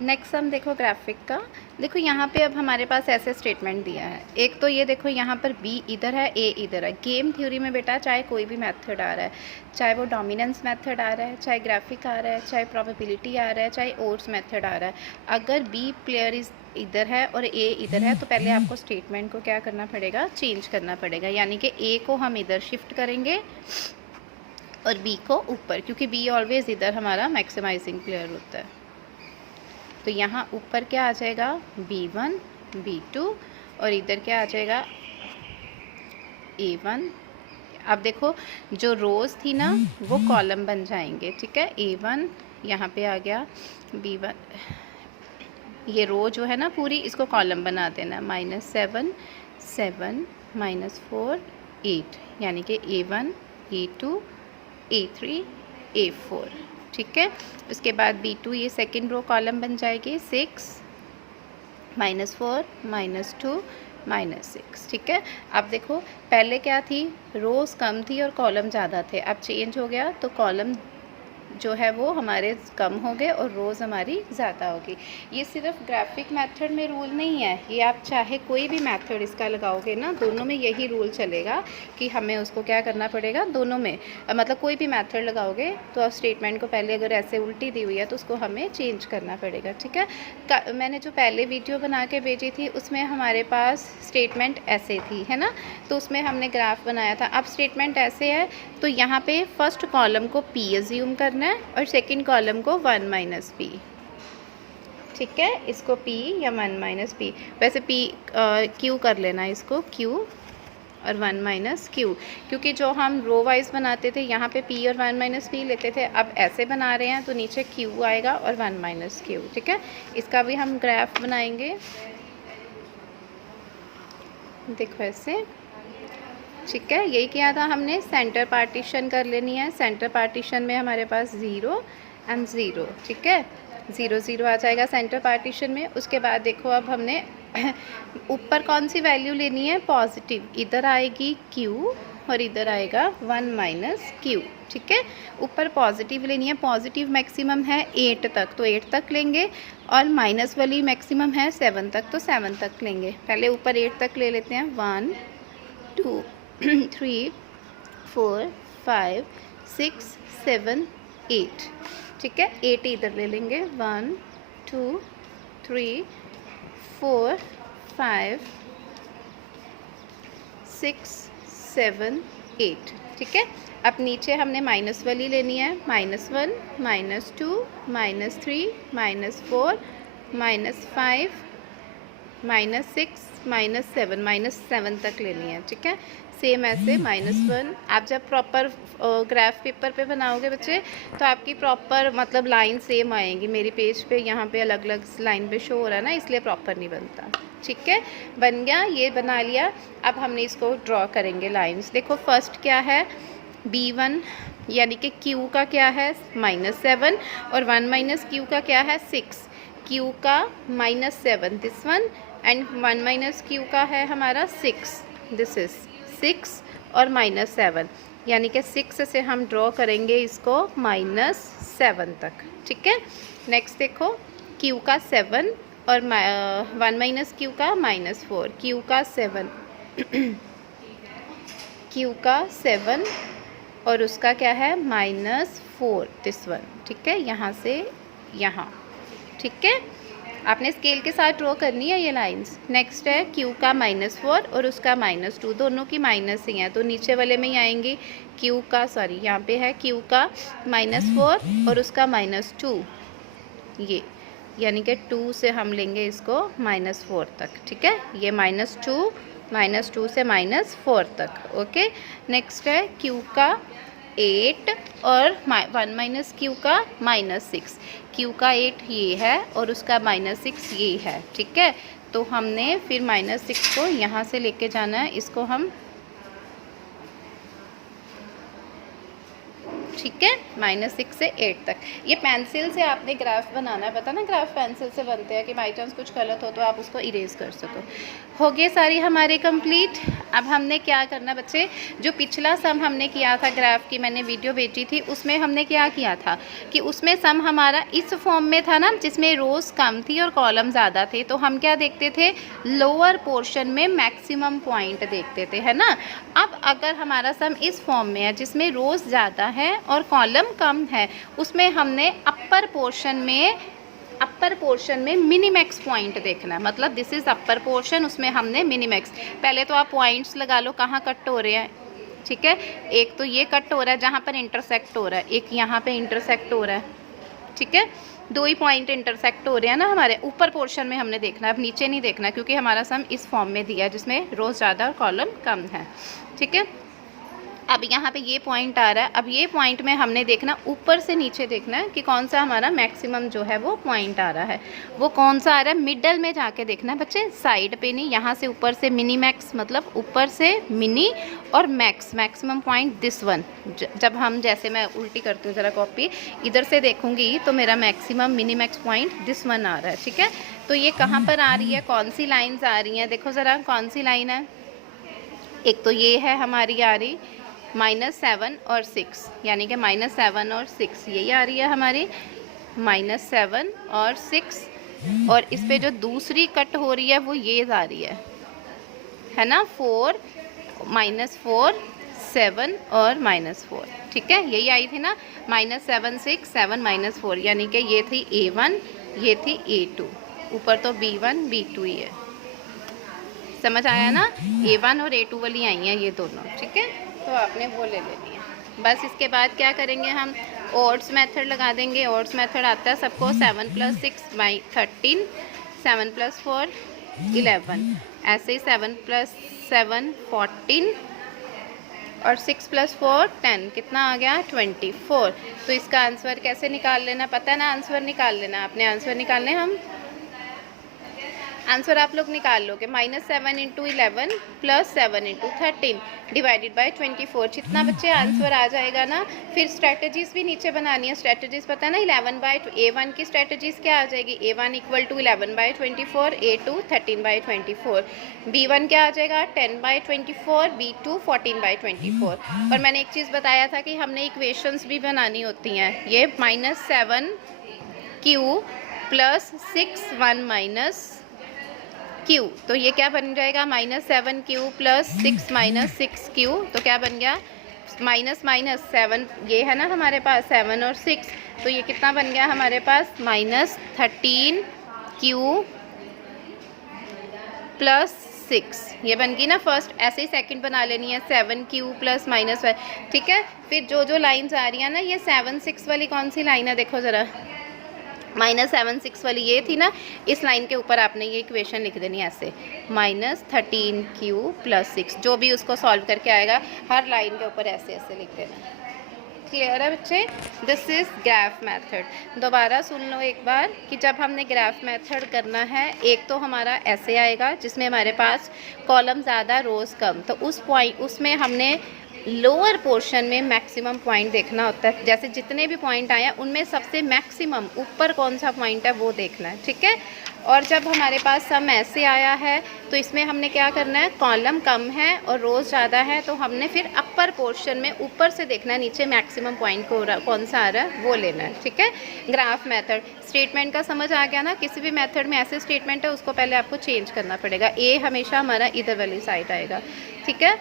Next हम देखो graphic का। देखो यहाँ पे अब हमारे पास ऐसे स्टेटमेंट दिया है। एक तो ये देखो यहाँ पर बी इधर है, ए इधर है। गेम थ्योरी में बेटा चाहे कोई भी मेथड आ रहा है, चाहे वो डोमिनेंस मेथड आ रहा है, चाहे ग्राफिक आ रहा है, चाहे प्रोबेबिलिटी आ रहा है, चाहे ओड्स मेथड आ रहा है, अगर बी प्लेयर इज इधर है और ए इधर है तो पहले आपको स्टेटमेंट को क्या करना पड़ेगा, चेंज करना पड़ेगा। यानी कि ए को हम इधर शिफ्ट करेंगे और बी को ऊपर, क्योंकि बी ऑलवेज इधर हमारा मैक्सिमाइजिंग प्लेयर होता है। तो यहाँ ऊपर क्या आ जाएगा, B1 B2 और इधर क्या आ जाएगा, A1। अब देखो जो रोज़ थी ना वो कॉलम बन जाएंगे, ठीक है। A1 यहाँ पे आ गया, B1, ये रो जो है ना पूरी, इसको कॉलम बना देना। -7 7 -4 8, यानी कि A1 A2 A3 A4, ठीक है। उसके बाद B2 ये सेकंड रो कॉलम बन जाएगी, 6 -4 -2 -6, ठीक है। अब देखो पहले क्या थी, रोज़ कम थी और कॉलम ज़्यादा थे। अब चेंज हो गया तो कॉलम जो है वो हमारे कम हो गए और रोज़ हमारी ज़्यादा होगी। ये सिर्फ ग्राफिक मेथड में रूल नहीं है, ये आप चाहे कोई भी मेथड इसका लगाओगे ना, दोनों में यही रूल चलेगा कि हमें उसको क्या करना पड़ेगा, दोनों में मतलब कोई भी मेथड लगाओगे तो आप स्टेटमेंट को पहले अगर ऐसे उल्टी दी हुई है तो उसको हमें चेंज करना पड़ेगा, ठीक है। मैंने जो पहले वीडियो बना के भेजी थी उसमें हमारे पास स्टेटमेंट ऐसे थी, है ना, तो उसमें हमने ग्राफ बनाया था। अब स्टेटमेंट ऐसे है तो यहाँ पे फर्स्ट कॉलम को P अज्यूम करना है और सेकंड कॉलम को 1 - P, ठीक है। इसको P या 1 - P, वैसे P Q कर लेना, इसको Q और 1 - Q, क्योंकि जो हम रो वाइज बनाते थे यहाँ पे P और 1 - P लेते थे, अब ऐसे बना रहे हैं तो नीचे Q आएगा और 1 - Q, ठीक है। इसका भी हम ग्राफ बनाएंगे, देखो ऐसे, ठीक है। यही किया था हमने, सेंटर पार्टीशन कर लेनी है। सेंटर पार्टीशन में हमारे पास 0 और 0, ठीक है, 0 0 आ जाएगा सेंटर पार्टीशन में। उसके बाद देखो अब हमने ऊपर कौन सी वैल्यू लेनी है, पॉजिटिव, इधर आएगी Q और इधर आएगा 1 - Q, ठीक है। ऊपर पॉजिटिव लेनी है, पॉजिटिव मैक्सिमम है 8 तक तो 8 तक लेंगे और माइनस वाली मैक्सिमम है 7 तक तो 7 तक लेंगे। पहले ऊपर 8 तक ले लेते हैं, 1 2 3 4 5 6 7 8, ठीक है। 8 इधर ले लेंगे, 1 2 3 4 5 6 7 8, ठीक है। अब नीचे हमने माइनस वाली लेनी है, -1 -2 -3 -4 -5 -6 -7 तक लेनी है, ठीक है। सेम ऐसे -1, आप जब प्रॉपर ग्राफ पेपर पे बनाओगे बच्चे तो आपकी प्रॉपर मतलब लाइन सेम आएंगी। मेरी पेज पे यहाँ पे अलग अलग लाइन पे शो हो रहा है ना, इसलिए प्रॉपर नहीं बनता, ठीक है। बन गया, ये बना लिया। अब हमने इसको ड्रॉ करेंगे लाइंस। देखो फर्स्ट क्या है, B1 यानी कि Q का क्या है, -7 और 1 - Q का क्या है, 6। Q का -7 दिस वन एंड 1 - Q का है हमारा 6, दिस इज 6 और -7, यानी कि 6 से हम ड्रॉ करेंगे इसको -7 तक, ठीक है। नेक्स्ट देखो Q का 7 और 1 - Q का -4, Q का 7 Q का 7 और उसका क्या है, -4, दिस वन, ठीक है, यहाँ से यहाँ, ठीक है। आपने स्केल के साथ ड्रॉ करनी है ये लाइंस। नेक्स्ट है Q का -4 और उसका -2, दोनों की माइनस ही हैं तो नीचे वाले में ही आएंगी। Q का सॉरी यहाँ पे है Q का -4 और उसका -2, ये यानी कि 2 से हम लेंगे इसको -4 तक, ठीक है। ये -2 से -4 तक, ओके। नेक्स्ट है Q का 8 और 1 - Q का -6, Q का 8 ये है और उसका -6 ये है, ठीक है। तो हमने फिर -6 को यहाँ से लेके जाना है, इसको हम, ठीक है, -6 से 8 तक। ये पेंसिल से आपने ग्राफ बनाना है, पता ना ग्राफ पेंसिल से बनते हैं कि बाई चांस कुछ गलत हो तो आप उसको इरेज कर सको। हो गए सारी हमारे कंप्लीट। अब हमने क्या करना बच्चे, जो पिछला सम हमने किया था ग्राफ की, मैंने वीडियो भेजी थी, उसमें हमने क्या किया था कि उसमें सम हमारा इस फॉर्म में था ना, जिसमें रोज़ कम थी और कॉलम ज़्यादा थे। तो हम क्या देखते थे, लोअर पोर्शन में मैक्सिमम पॉइंट देखते थे, है ना। अब अगर हमारा सम इस फॉर्म में है जिसमें रोज़ ज़्यादा है और कॉलम कम है, उसमें हमने अपर पोर्शन में मिनीमैक्स पॉइंट देखना है। मतलब दिस इज़ अपर पोर्शन, उसमें हमने मिनीमैक्स। पहले तो आप पॉइंट्स लगा लो कहाँ कट हो रहे हैं, ठीक है। एक तो ये कट हो रहा है जहाँ पर इंटरसेक्ट हो रहा है, एक यहाँ पे इंटरसेक्ट हो रहा है, ठीक है। 2 ही पॉइंट इंटरसेक्ट हो रहे हैं ना हमारे। ऊपर पोर्शन में हमने देखना है, अब नीचे नहीं देखना, क्योंकि हमारा सम इस फॉर्म में दिया है जिसमें रोज़ ज़्यादा और कॉलम कम है, ठीक है। अब यहाँ पे ये पॉइंट आ रहा है, अब ये पॉइंट में हमने देखना, ऊपर से नीचे देखना है कि कौन सा हमारा मैक्सिमम जो है वो पॉइंट आ रहा है। वो कौन सा आ रहा है, मिडल में जाके देखना है बच्चे, साइड पे नहीं। यहाँ से ऊपर से मिनी मैक्स, मतलब ऊपर से मिनी और max, maximum point this one. जब हम, जैसे मैं उल्टी करती हूँ ज़रा कॉपी, इधर से देखूँगी तो मेरा maximum mini max point this one आ रहा है, ठीक है। तो ये कहाँ पर आ रही है, कौन सी लाइन्स आ रही हैं, देखो ज़रा कौन सी लाइन है। एक तो ये है हमारी आ रही -7 और 6, यानी कि -7 और 6 यही आ रही है हमारी, -7 और 6। और इस पे जो दूसरी कट हो रही है वो ये आ रही है ना, 4, -4, 7 और -4, ठीक है। यही आई थी ना, -7 6 7 -4, यानी कि ये थी A1, ये थी A2, ऊपर तो B1 B2 ही है। समझ आया ना, A1 और A2 वाली आई हैं ये दोनों, ठीक है। तो आपने वो ले लेनी है। बस इसके बाद क्या करेंगे, हम ऑड्स मेथड लगा देंगे। ऑड्स मेथड आता है सबको, 7 + 6 = 13, 7 + 4 11, ऐसे ही 7 + 7 14 और 6 + 4 10, कितना आ गया 24। तो इसका आंसर कैसे निकाल लेना, पता है ना, आंसर निकाल लेना आपने। आंसर निकालने हम, आंसर आप लोग निकाल लोगे, -7 × 11 + 7 × 13 / 24। जितना बच्चे आंसर आ जाएगा ना, फिर स्ट्रेटजीज भी नीचे बनानी है। स्ट्रेटजीज पता है ना, 11/A1 की स्ट्रेटजीज क्या आ जाएगी, A1 = 11/24, A2 13/24, B1 क्या आ जाएगा 10/24, B2 14/24। और मैंने एक चीज़ बताया था कि हमने इक्वेशंस भी बनानी होती हैं। ये -7Q + 6 Q, तो ये क्या बन जाएगा, -7Q + 6 - 6Q, तो क्या बन गया, -7, ये है ना हमारे पास 7 और 6, तो ये कितना बन गया हमारे पास, -13Q + 6, ये बन गई ना फर्स्ट। ऐसे ही सेकंड बना लेनी है, 7Q + -5, ठीक है। फिर जो जो लाइन्स आ रही है ना, ये 7 6 वाली कौन सी लाइन है, देखो ज़रा, -7 6 वाली ये थी ना, इस लाइन के ऊपर आपने ये इक्वेशन लिख देनी है ऐसे, -13Q + 6, जो भी उसको सॉल्व करके आएगा हर लाइन के ऊपर ऐसे ऐसे लिख देना। क्लियर है बच्चे, दिस इज़ ग्राफ मेथड। दोबारा सुन लो एक बार कि जब हमने ग्राफ मेथड करना है, एक तो हमारा ऐसे आएगा जिसमें हमारे पास कॉलम ज़्यादा रोज़ कम, तो उसमें हमने लोअर पोर्शन में मैक्सिमम पॉइंट देखना होता है। जैसे जितने भी पॉइंट आए हैं उनमें सबसे मैक्सिमम ऊपर कौन सा पॉइंट है वो देखना है, ठीक है। और जब हमारे पास सम ऐसे आया है तो इसमें हमने क्या करना है, कॉलम कम है और रोज़ ज़्यादा है, तो हमने फिर अपर पोर्शन में ऊपर से देखना है नीचे मैक्सिमम पॉइंट कौन सा आ रहा है वो लेना है, ठीक है। ग्राफ मेथड स्टेटमेंट का समझ आ गया ना, किसी भी मेथड में ऐसे स्टेटमेंट है उसको पहले आपको चेंज करना पड़ेगा। ए हमेशा हमारा इधर वाली साइड आएगा, ठीक है।